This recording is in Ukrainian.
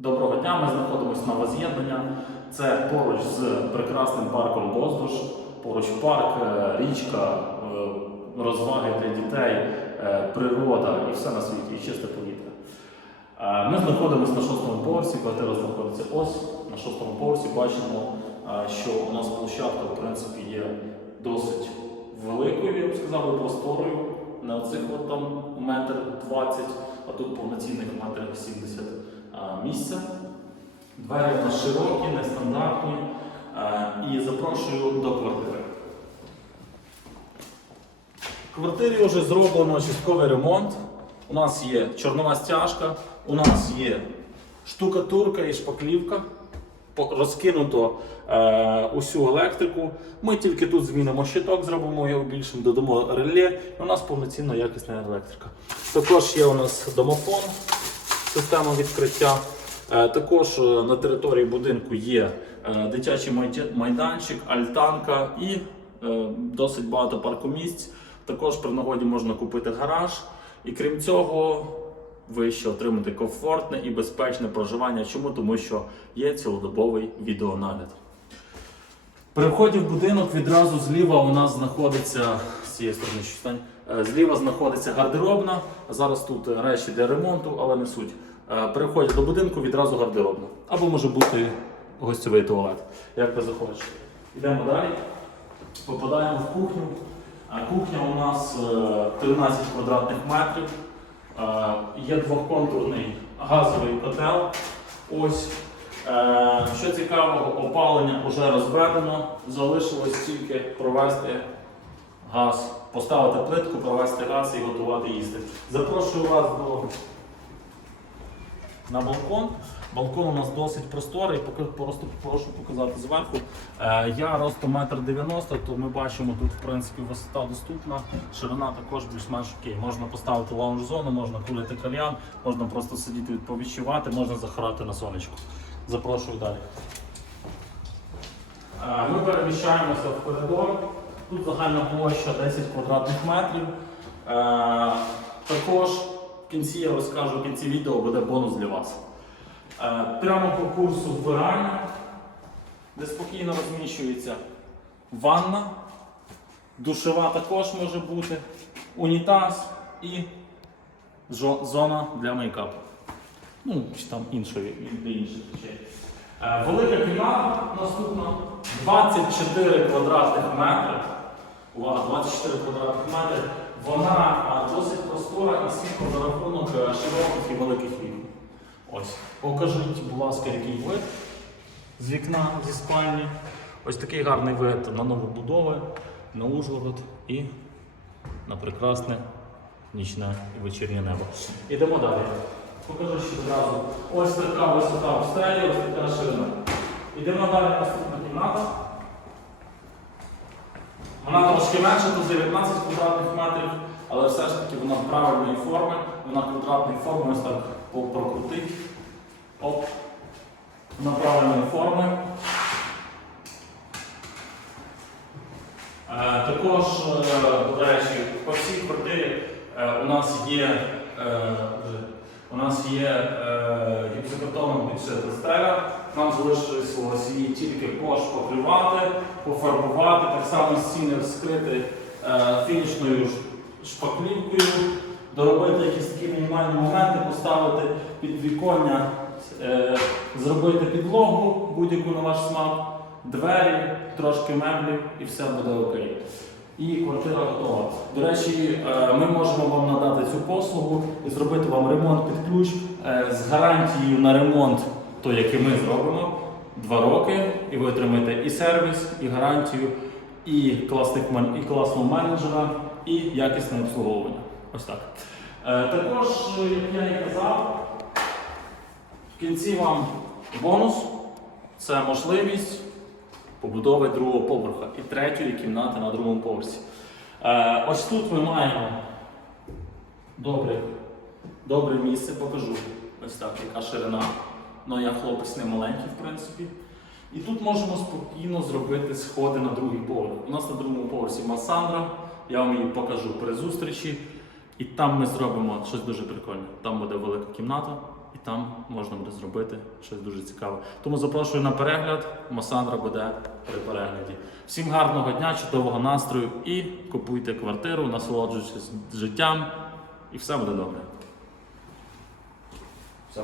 Доброго дня, ми знаходимося на воз'єднання. Це поруч з прекрасним парком Боздуж, поруч парк, е, річка, е, розваги для дітей, е, природа і все на світі, і чисте повітря. Ми знаходимося на шостому поверсі, квартира знаходиться ось на шостому поверсі. Бачимо, що у нас площадка в принципі є досить великою, я б сказав, просторою. Не оцих от там метр двадцять, а тут повноцінних метрів 70 а, місця. Двері у нас широкі, нестандартні. І запрошую до квартири. В квартирі вже зроблено частковий ремонт. У нас є чорнова стяжка, у нас є штукатурка і шпаклівка. Розкинуто е, усю електрику. Ми тільки тут змінимо щиток, зробимо його більшим, додамо реле, і у нас повноцінно якісна електрика. Також є у нас домофон, система відкриття. Е, Також е, на території будинку є е, дитячий майданчик, альтанка і досить багато паркомісць. Також при нагоді можна купити гараж. І крім цього, ви ще отримаєте комфортне і безпечне проживання. Чому? Тому що є цілодобовий відеонагляд. При вході в будинок відразу зліва у нас знаходиться з цієї сторони зліва знаходиться гардеробна. Зараз тут речі для ремонту, але не суть. Е, вході до будинку відразу гардеробна. Або може бути гостьовий туалет, як ви захочете. Йдемо далі. Попадаємо в кухню. А Кухня у нас е, 13 квадратних метрів. Е, Є двохконтурний газовий котел. Ось. Е, Що цікавого, опалення вже розведено. Залишилось тільки провести газ, поставити плитку, провести газ і готувати їсти. Запрошую вас до на балкон. Балкон у нас досить просторий, просто прошу показати зверху. Е, я ростом 1,90 м, то ми бачимо тут в принципі висота доступна, ширина також більш-менш окей. Можна поставити лаунж-зону, можна курити кальян, можна просто сидіти відповідчувати, можна захорати на сонечку. Запрошую далі. Е, Ми переміщаємося в коридор. Тут загальна площа 10 квадратних метрів. Е, Також в кінці я розкажу, в кінці відео буде бонус для вас. Е, Прямо по курсу вбирання, де спокійно розміщується ванна, душева також може бути, унітаз і зона для мейкапу. Ну, чи там іншої інших речей. Е, Велика кімната наступна 24 квадратних метри. Увага, 24 квадратних метри. Вона досить простора і світло е, широких і великих вікон. Ось. Покажіть, будь ласка, який вид з вікна зі спальні. Ось такий гарний вид на новобудови, на Ужгород і на прекрасне нічне і вечірнє небо. Ідемо далі. Покажу ще одразу. Ось така висота в стелі, ось така ширина. Ідемо далі наступна кімната. Вона трошки менша, тут 19 квадратних метрів, але все ж таки вона правильної форми. Вона квадратної форми, ось так прокрутить. Оп. Вона правильної форми. Е, Також, е, до речі, по всій квартирі е, у нас є, у нас є гіпсокартоном підшита стеля. Нам залишилось її тільки пошпаклювати, пофарбувати, так само стіни вскрити фінішною шпаклівкою, доробити якісь такі мінімальні моменти, поставити підвіконня, е, зробити підлогу будь-яку на ваш смак, двері, трошки меблів і все буде окей. І квартира готова. До речі, е, ми можемо вам надати цю послугу і зробити вам ремонт під ключ е, з гарантією на ремонт, той, який ми зробимо, два роки, і ви отримаєте і сервіс, і гарантію, і, класних, і класного менеджера, і якісне обслуговування. Ось так. Е, Також, е, як я і казав, в кінці вам бонус це можливість побудови другого поверха і третьої кімнати на другому поверсі. Е, ось тут ми маємо добре, добре місце, покажу. Ось так, яка ширина. Ну, я хлопець не маленький, в принципі. І тут можемо спокійно зробити сходи на другий поверх. У нас на другому поверсі Масандра, я вам її покажу при зустрічі. І там ми зробимо щось дуже прикольне. Там буде велика кімната, і там можна буде зробити щось дуже цікаве. Тому запрошую на перегляд. Масандра буде при перегляді. Всім гарного дня, чудового настрою і купуйте квартиру, насолоджуйтесь життям, і все буде добре. Все.